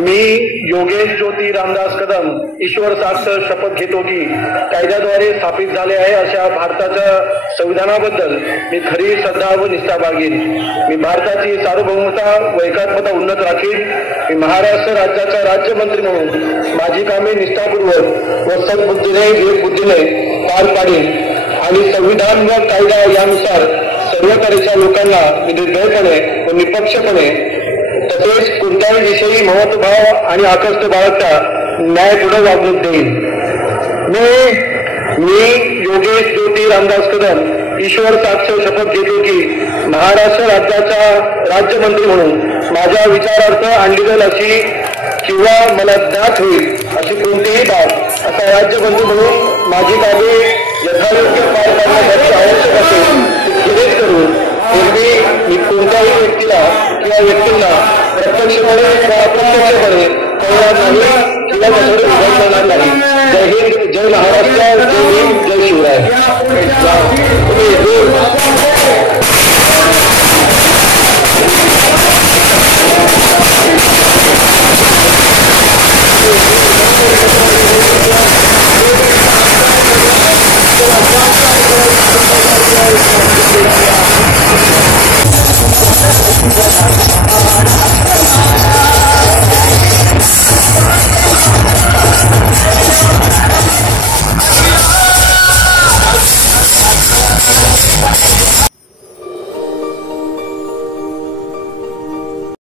मी योगेश ज्योती रामदास कदम ईश्वर साक्ष शपथ घेतो की कायद्याद्वारे स्थापित झाले आहे अशा भारताच्या संविधानाबद्दल मी खरी श्रद्धा व निष्ठा बाळगेन। मी भारताची सार्वभौमता व एकात्मता उन्नत राखीन। मी महाराष्ट्र राज्याचा राज्यमंत्री म्हणून माझी कामे निष्ठापूर्वक व सद्बुद्धीने विवेकबुद्धीने पार पाडीन आणि संविधान व कायदा यानुसार सर्व तऱ्हेच्या लोकांना मी निर्भयपणे व निपक्षपणे तसेच कोणत्याही विषयी महत्वभाव आणि आकर्षण बाळगता न्यायपूर्ण वागणूक देईन। मी योगेश ज्योती रामदास कदम ईश्वर साक्ष शपथ घेतो की महाराष्ट्र राज्याचा राज्यमंत्री म्हणून माझ्या विचारार्थ आणली जाईल अशी किंवा मला ज्ञात होईल अशी कोणतीही बाब आता राज्यमंत्री म्हणून माझी कामे यथायोग्य पार पाडण्यासाठी आवश्यक असेल ती करून मी कोणत्याही व्यक्तीला किंवा व्यक्तींना प्रत्यक्षपणे किंवा अप्रत्यक्षपणे कळणार नाही किंवा त्याच्यावर उघड करणार नाही। जय हिंद, जय महाराष्ट्र, जय भीम, जय शिवराय।